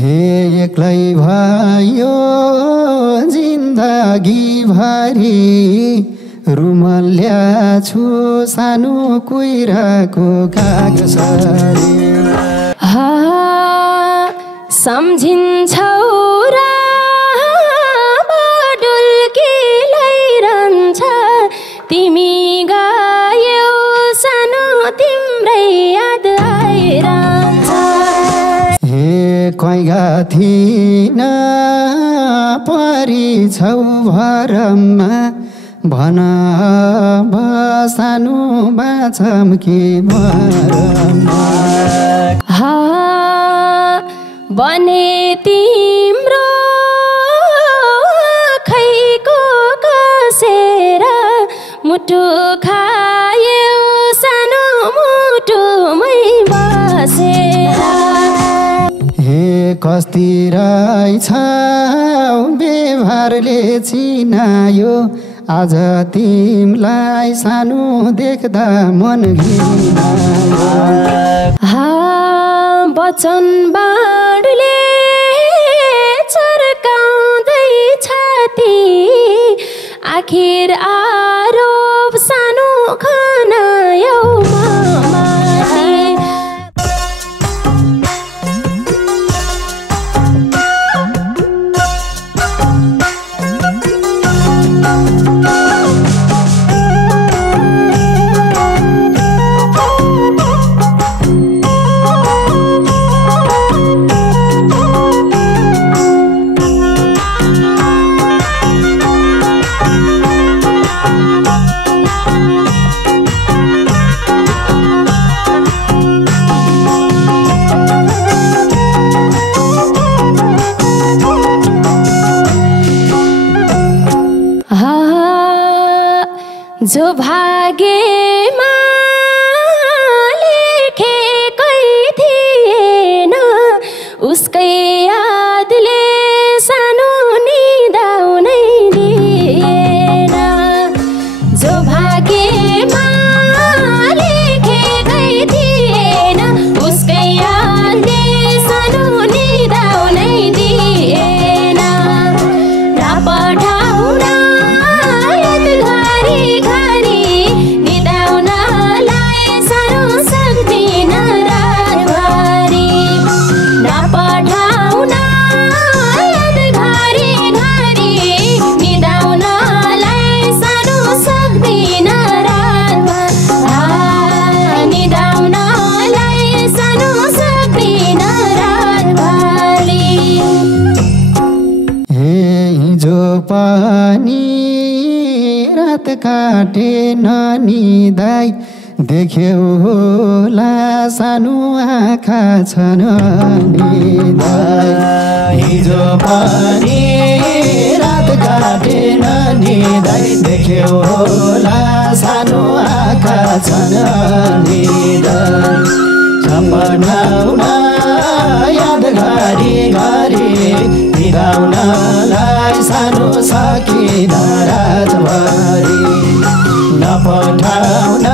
हे एक्लै भयो जिन्दगी भरि रुमल्या छु सानो कुइराको कागजरी सम्झिन्छौ र बडुल्कीलाई रहन्छ तिमी गयौ सानो तिम्रै याद आइरहन्छ हे कैगा थिन परिछौ भरमा भन सानो बाछम के भरमा बने तिम्रो खैको कसेर मुटु खायो सानो मुटुमै बसेर हे कस्ती रहेछौ व्यवहारले चिनायो आज तिमलाई सानो देख्दा मन घिनायो वचन बाणले चर्काउँदै छाती आखिर आरोप सानो खनायौ मामाले जो भाग्यमा लेखेकै थिएन उसकै यादले सानो निदाउनै दिएन जो भाग्यमा लेखेकै थिएन उसकै यादले सानो निदाउनै दिएन नपठाउन पानी रात काटे ननिदाई देख्यौ होला सानो आँखा छन् निदाई हिजो पानी रात काटे ननिदाई देख्यौ होला सानो आँखा छन् निदाई सम्झाउन याद घरी घरी निदाउनलाई सानो सकिन रातभरि नपठाउन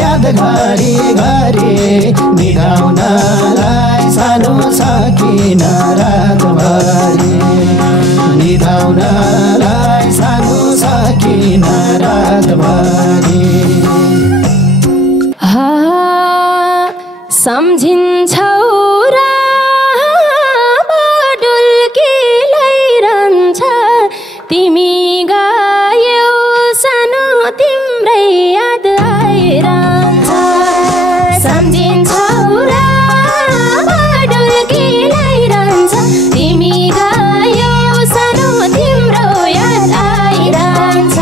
याद घरी घरी निदाउनलाई सानो सकिन रातभरि निदाउनलाई सानो सकिन रातभरि सम्झिन्छौ र बडुल्कीलाई रहन्छ तिमी गयौ सानो तिम्रै याद आइरहन्छ सम्झिन्छौ र बडुल्कीलाई रहन्छ तिमी गयौ सानो तिम्रो याद आइरहन्छ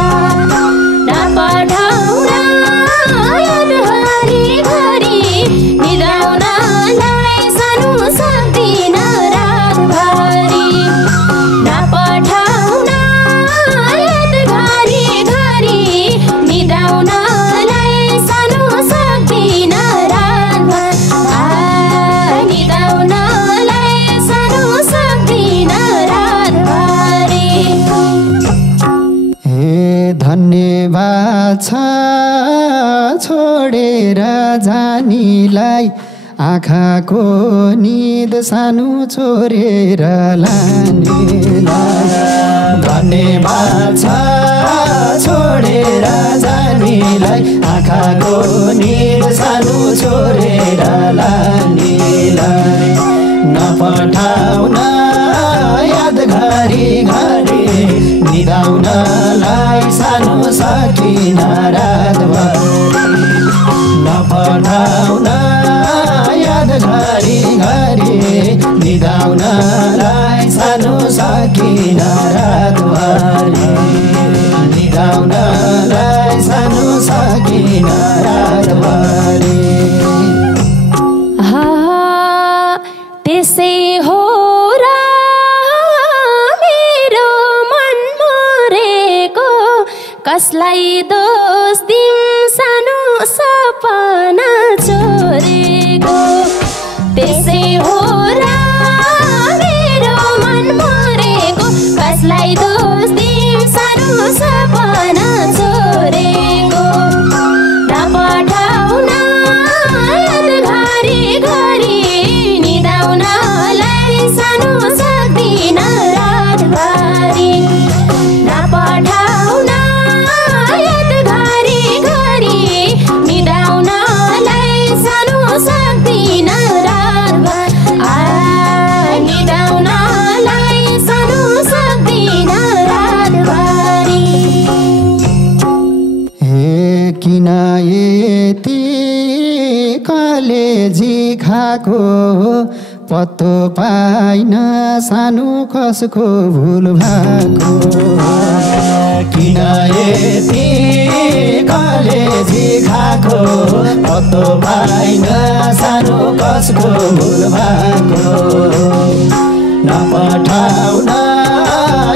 नपठाउन याद घरी घरी निदाउनलाई आँखाको निद सानो छोडेर लानेलाई धन्यवाद छ छोडेर जानेलाई आँखाको निद सानो छोडेर लानेलाई नपठाउन याद घरी घरी निदाउनलाई सानो सकिन रातभरि नपठाउन याद घरी घरी निदाउनलाई सानो सकिन रातभरि निदाउनलाई सानो सकिन रातभरि त्यसै हो र मेरो मन मरेको कसलाई दोष दिम सानो सपना चोरेको त्यसै हो र मेरो मन मरेको कसलाई दोष दिम सानो सपना चोरेको नपठाउन याद घरी घरी निदाउनलाई सानो सक्दिन रातभरि नपठाउन याद घरी घरी निदाउनलाई सानो सक्दिन निदाउनलाई सानो सक्दिन रातभरि हे किन यति कलेजी खाको पत्तो पाइन सानो कसको भुल भएको किन यति कलेजी खाको पत्तो पाइन सानो कसको भुल भएको नपठाउन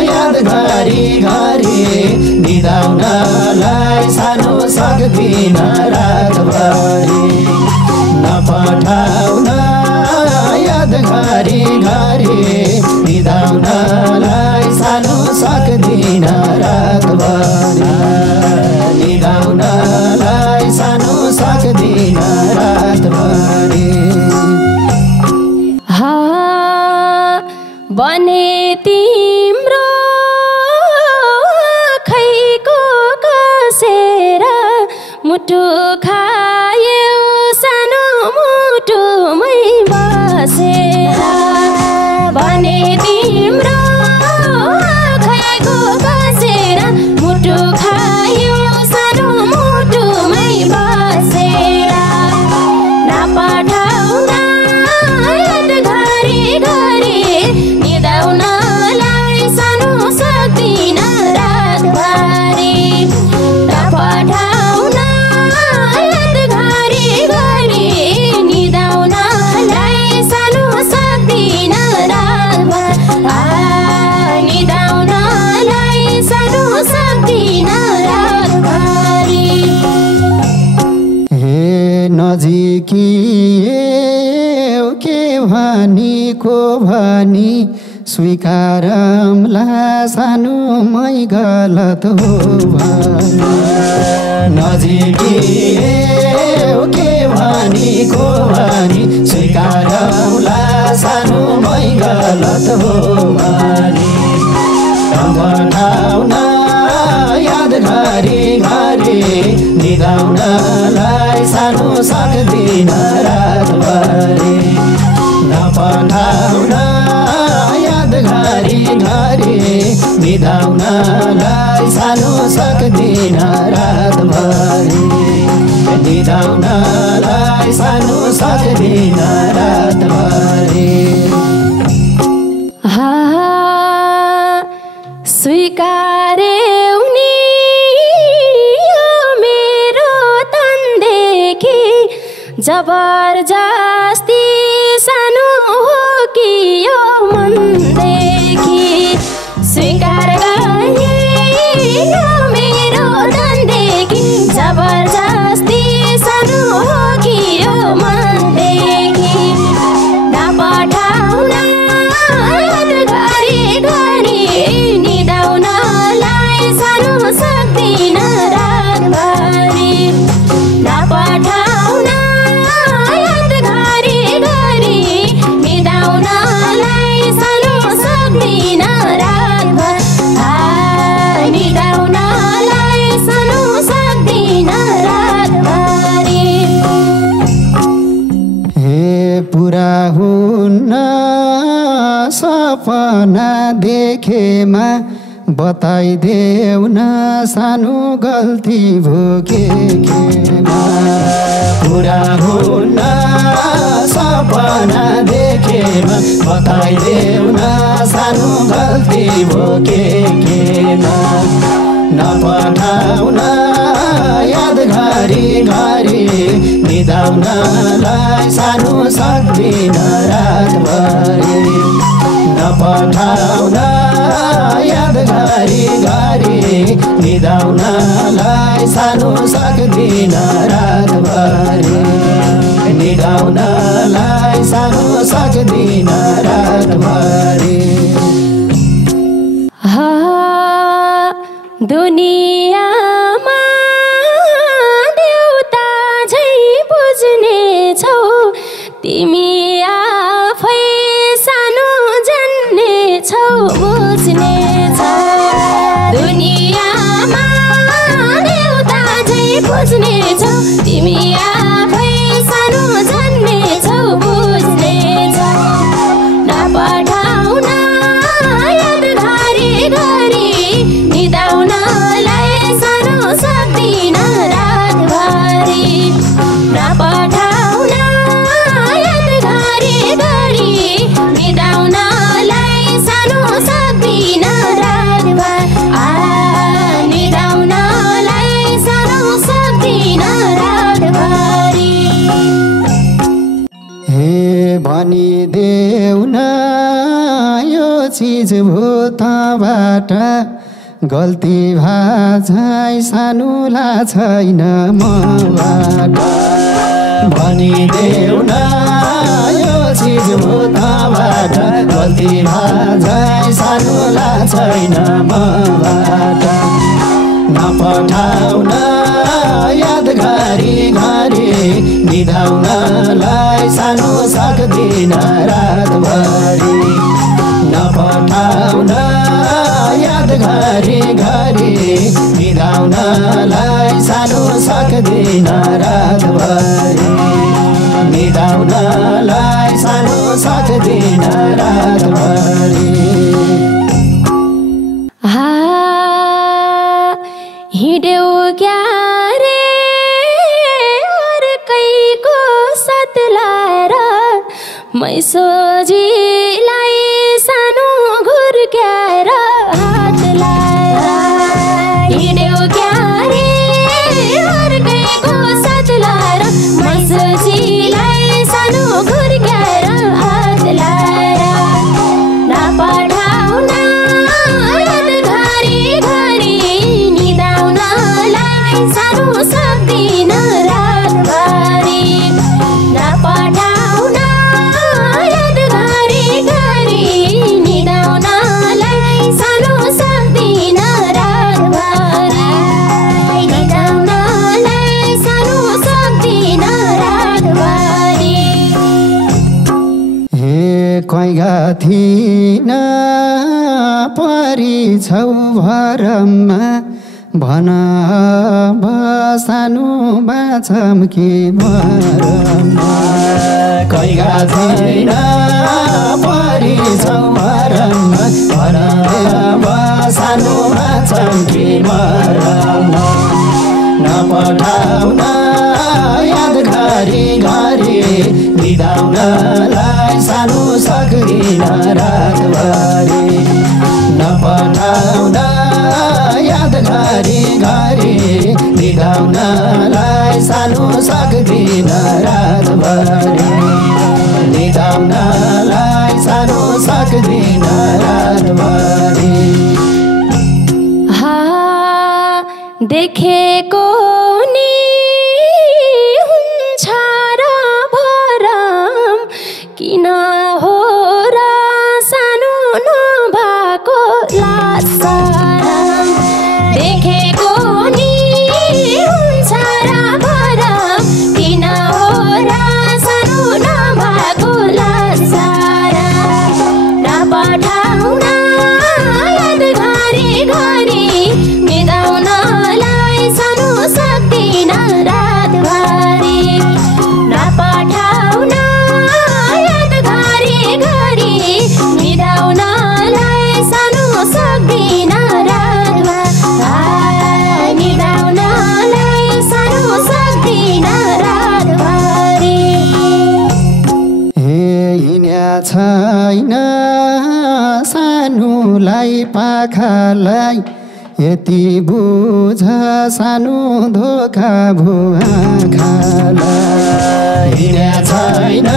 याद घरी घरी निदाउनलाई सानो सक्दिन रातभरि नपठाउन याद घरी घरी निदाउनलाई सानो सक्दिन रातभरि निदाउनलाई सानो सक्दिन रातभरि बने तिम्रो आँखैको कसेर मुटु खायो सानो मुटुमै बसेर बने तिम्रो आँखैको कसेर मुटु खायो सानो मुटुमै बसेर नपठाउन याद घरी घरी निदाउनलाई सानो सक्दिन रातभरि नपठाउन याद घरी घरी निदाउनलाई सानो सक्दिन निदाउनलाई सानो सक्दिन रातभरि हे नजिकिए के भनी को भनी स्वीकारमला सानो मै गलत हो भनी नजिकिए के भनी को भनी स्वीकारमला सानो मै गलत हो भनी नपठाउन याद घरी घरी निदाउनलाई सानो सक्दिन रातभरि नपठाउन याद घरी घरी निदाउनलाई सानो सक्दिन रातभरि निदाउनलाई सानो सक्दिन रातभरि स्वीकार्यौ नि यो मेरो तनदेखि जबरजस्ती सानो हो कि यो मनदेखि स्वीकार गरे यो मेरो तनदेखि जबरजस्ती सानो हो कि यो मनदेखि नपठाउन याद घरी घरी निदाउनलाई सानो सक्दिन रातभरि नपठाउन याद घरी सपना देखेमा बताइदेऊ न सानो गल्ती भो के केमा पुरा हुन्न सपना देखेमा बताइदेऊ न सानो गल्ती भो के केमा नपठाउन याद घरी घरी निदाउनलाई सानो सक्दिन रातभरि नपठाउन याद घरी घरी निदाउनलाई सानो सक्दिन रातभरि निदाउनलाई सानो सक्दिन रातभरि दुनियामा देउता झै बुझ्ने छौ तिमी आफै सानो जान्ने छौ बुझ्ने छौ दुनियामा देउता झै बुझ्ने छौ तिमी आफै सानो जान्ने छौ बुझ्ने छौ नपठाउन याद घरी घरी निदाउनलाई सानो सक्दिन रातभरि नपठाउन याद घरी घरी निदाउनलाई सानो सक्दिन रातभरि निदाउनलाई सानो सक्दिन रातभरि हे भनिदेऊ न यो चिज भूतबाट गल्ती भाझै सानुला छैन मबाट भनिदेऊ न यो चिज भूतबाट गल्ती भाझै सानुला छैन मबाट नपठाउन याद घरी घरी निदाउनलाई सानो सक्दिन रातभरि नपठाउन याद घरी घरी निदाउनलाई सानो सक्दिन रातभरि निदाउनलाई सानो सक्दिन रातभरि हिँड्यौ क्यारे अर्कैको साथ लाएर मैसोजीलाई सानो घुर्क्याएर हात लाएर हिँड्यौ क्यारे अर्कैको साथ लाएर मैसोजीलाई सानो घुर्क्याएर हात लाएर नपठाउन याद घरी घरी निदाउनलाई सानो सक्दिन रातभरि नपठाउन याद घरी घरी निदाउनलाई सानो सक्दिन रातभरि निदाउनलाई सानो सक्दिन रातभरि हे कैगा थिन परी छौ भरममा भन सानो बाछम कि भरमा कैगा थिन परी छौ भरममा भन सानो बाछम कि भरमा नपठाउन याद घरी घरी निदाउनलाई सानो सक्दिन रातभरि नपठाउन याद घरी घरी निदाउनलाई सानो सक्दिन रातभरि निदाउनलाई सानो सक्दिन रातभरि देखेको नि हुन्छ र भरम किन हो र सानो नभएको लाग्छ देखेको नि हुन्छ र भरम किन हो र सानो नभएको लाग्छ नपठाउन याद घरी घरी निदाउनलाई सानो छैन सानुलाई पाखालाई यति बुझ सानो धोका भुआखालाई हिँड्या छैन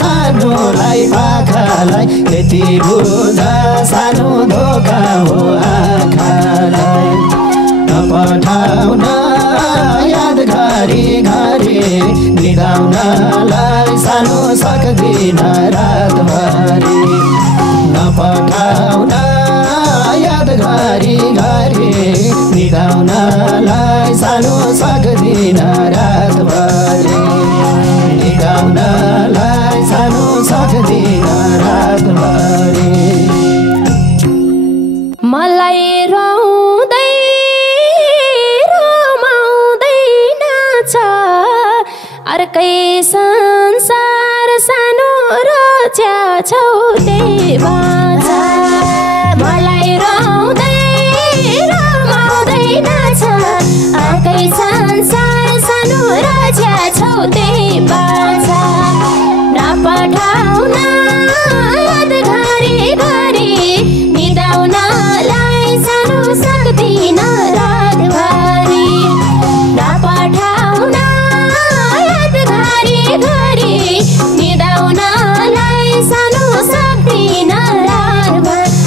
सानुलाई पाखालाई यति बुझ सानो धोका भुआखालाई नपठाउन याद घरी घरी निदाउनलाई सानो सक्दिन रातभरि नपठाउन याद घरी घरी निदाउनलाई सानो सक्दिन रातभरि निदाउनलाई सानो सक्दिन रातभरि मलाई रौदै रमाउँदैन छ अर्कै संसार सानो रच्या छौ देवाचा मलाई रौदै रमाउँदैन छ अर्कै संसार सानो रच्या छौ देवाचा नपठाउन याद घरी घरी निदाउनलाई सानो सक्दिन रातभरि नपठाउन याद घरी घरी निदाउनलाई सानो सक्दिन रातभरि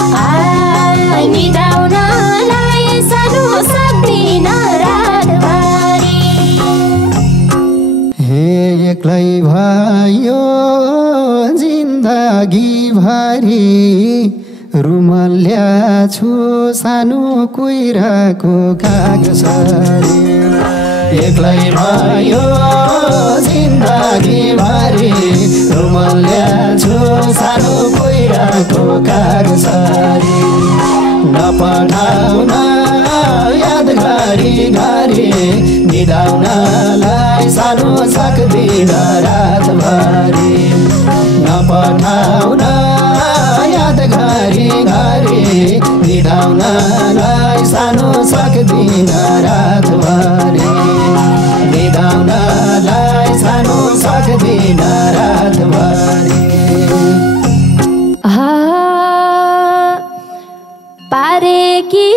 निदाउनलाई सानो सक्दिन रातभरि हे एक्लै भयो जिन्दगी भरि रुमल्या छु सानो कुइराको कागजरी एक्लै भयो जिन्दगी भरि रुमल्या छु सानो कुइराको कागजरी नपठाउन याद घरी घरी निदाउनलाई सानो सक्दिन रातभरि नपठाउन याद घरी घरी निदाउनलाई सानो सक्दिन रातभरि निदाउनलाई सानो सक्दिन रातभरि पारेकी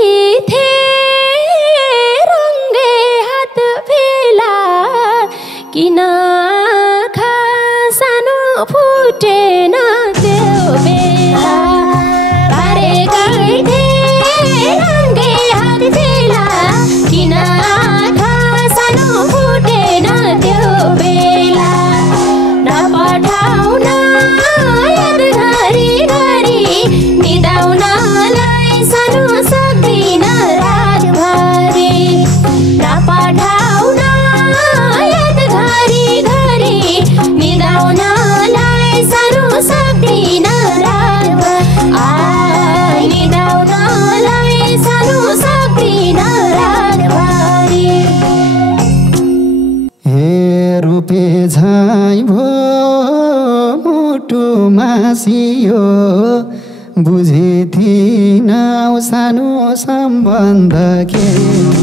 थिए रङ्गे हात फेला किन आँखा सानो फुटेन त्यो बेला पारेकै थिए रङ्गे हात फेला किन आँखा सानो फुटेन त्यो बेला नपठाउन याद घरी घरी निदाउनलाई सानो सक्दिन रातभरि नपठाउन याद घरी घरी निदाउनलाई सानो सक्दिन रातभरि निदाउनलाई सानो सक्दिन रातभरि हे रूपे झाइ भो मुटु मासियो बुझेथिन सानो सम्बन्ध के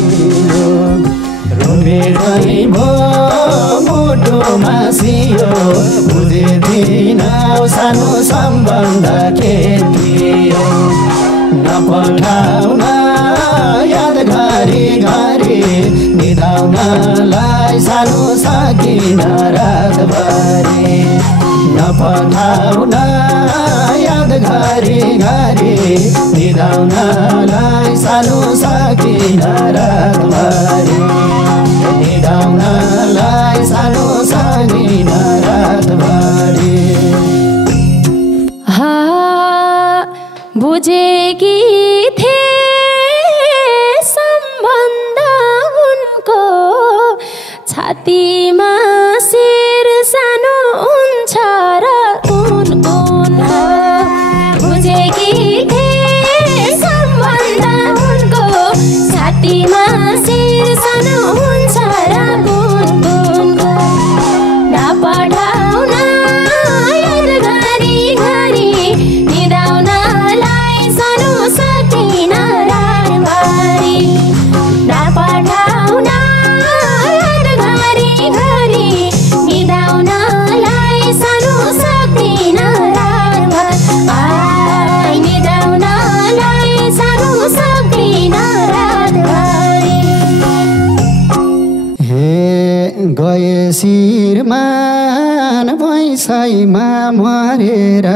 थियो रूपे झाइ भो मुटु मासियो बुझेथिन सानो सम्बन्ध के थियो नपठाउन याद घरी घरी निदाउनलाई सानो सकिन रातभरि नपठाउन याद घरी घरी निदाउनलाई सानो सकिन रातभरि निदाउनलाई सानो सकिन रातभरि बुझेकी थिए सम्बन्ध उनको छातीमा शिर सानो हुन्छ र उनको बुझेकी थिए सम्बन्ध उनको छातीमा शिर सानो हुन्छ र उनको नपठाउन याद घरी घरी निदाउनलाई सानो सक्दिन रातभरि नपठाउन याद घरी घरी मैसाईमा मरेर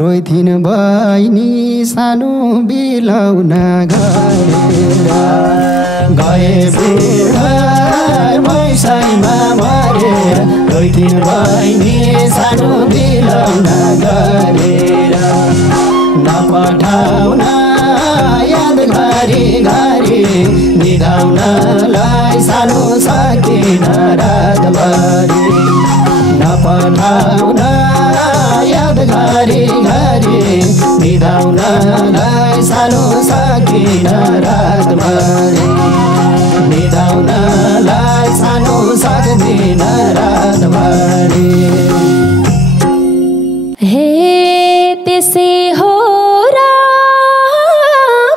रोइथिन बहिनी सानो बिलौन गरेर गए बुढा मैसाईमा मरेर रोइथिन बहिनी सानो बिलौन गरेर नपठाउन याद गरी गरी निधाउनलाई सानो सकिन रातभरि नपठाउन याद गरी गरी निधाउनलाई सानो सकिन रातभरि निधाउनलाई सानो सक्दिन रातभरि हे त्यसै हो र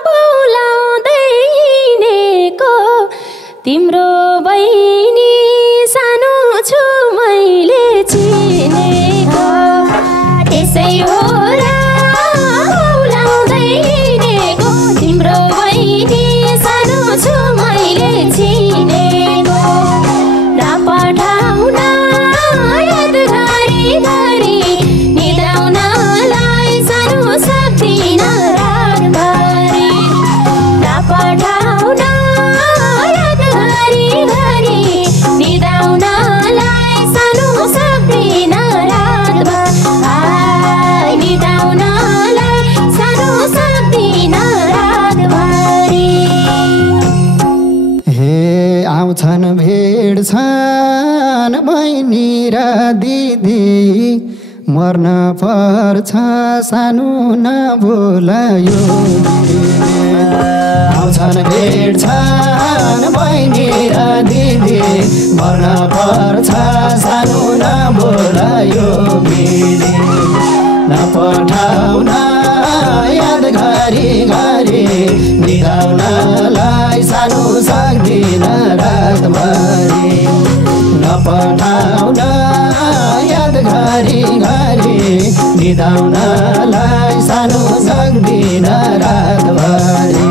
बोलाउँदै हिँडेको तिम्रो बहिनी सानो छु मैले चिनेको त्यसै हो र बोलाउँदै हिँडेको तिम्रो बहिनी सानो छु मैले चिनेको नपठाउन याद गरी गरी निधाउनलाई सानो सक्दिन रातभरि नपठाउन याद गरी गरी निधाउनलाई सानो सक्दिन रातभरि निधाउनलाई सानो सक्दिन रातभरि हे आउँछन् भेट्छन् बहिनी र दिदी मर्न पर्छ सानो नबोलायो आउँछन् भेट्छन् बहिनी र दिदी मर्न पर्छ सानो नबोलायो बिदी नपठाउन याद गरी गरी निधाउनलाई सानो सक्दिन रातभरि नपठाउन याद गरी गरी निधाउनलाई सानो सक्दिन रातभरि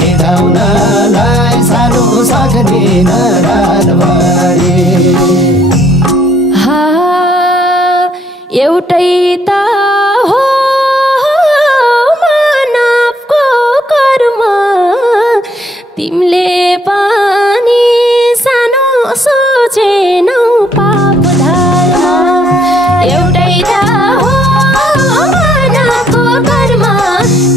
निधाउनलाई सानो सक्दिन रातभरि एउटै त हो मानवको कर्म तिमीले पनि सानो सोचेनौ पाप धर्म एउटै त हो मानवको कर्म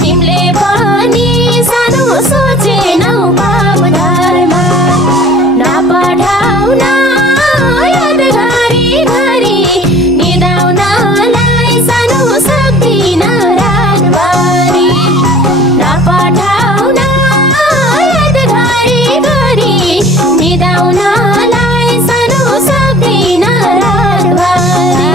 तिमीले पनि सानो सोचेनौ पाप धर्म नपठाउन याद गरी गरी निधाउनलाई सानो सक्दिन रातभरि नपठाउन याद गरी गरी निधाउनलाई सानो सक्दिन रातभरि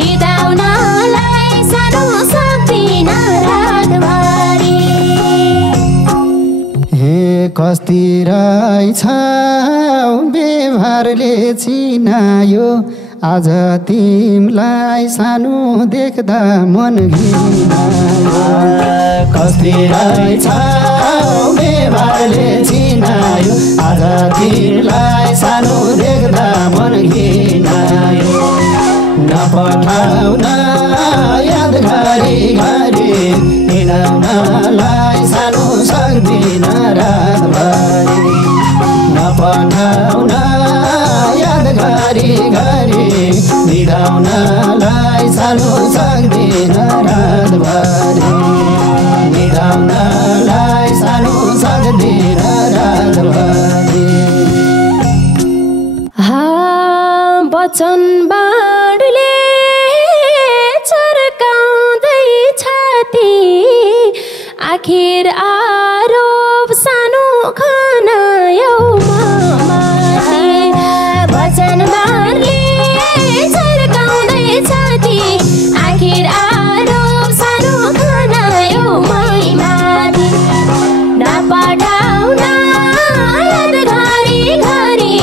निधाउनलाई सानो सक्दिन रातभरि हे कस्ती रहेछ व्यवहारले चिनायो आज तिमलाई सानो देख्दा मन घिनायो कस्ती रहेछ व्यवहारले चिनायो आज तिमलाई सानो देख्दा मन घिनायो नपठाउन याद गरी गरी निधाउनलाई सानो सक्दिन रातभरि नपठाउन याद गरी गरी निधाउनलाई सानो सक्दिन रातभरि निधाउनलाई सानो सक्दिन रातभरि वचन बाँडले चर्काउँदै छाती आखिर आरोप सानो खनायो माथि वचन बाँडले चर्काउँदै छाती आखिर आरोप सानो खनायो माथि नपठाउन याद गरी गरी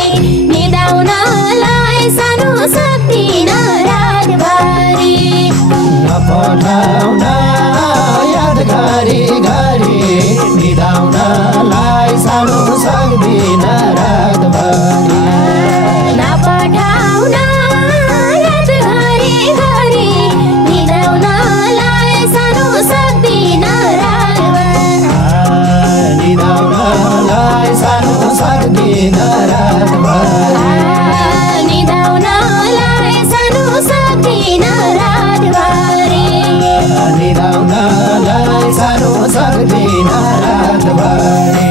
निधाउनलाई सानो सक्दिन रातभरि नपठाउन याद गरी गरी निधाउनलाई सानो सक्दिन रातभरि नपठाउन याद गरी बिना रातभरि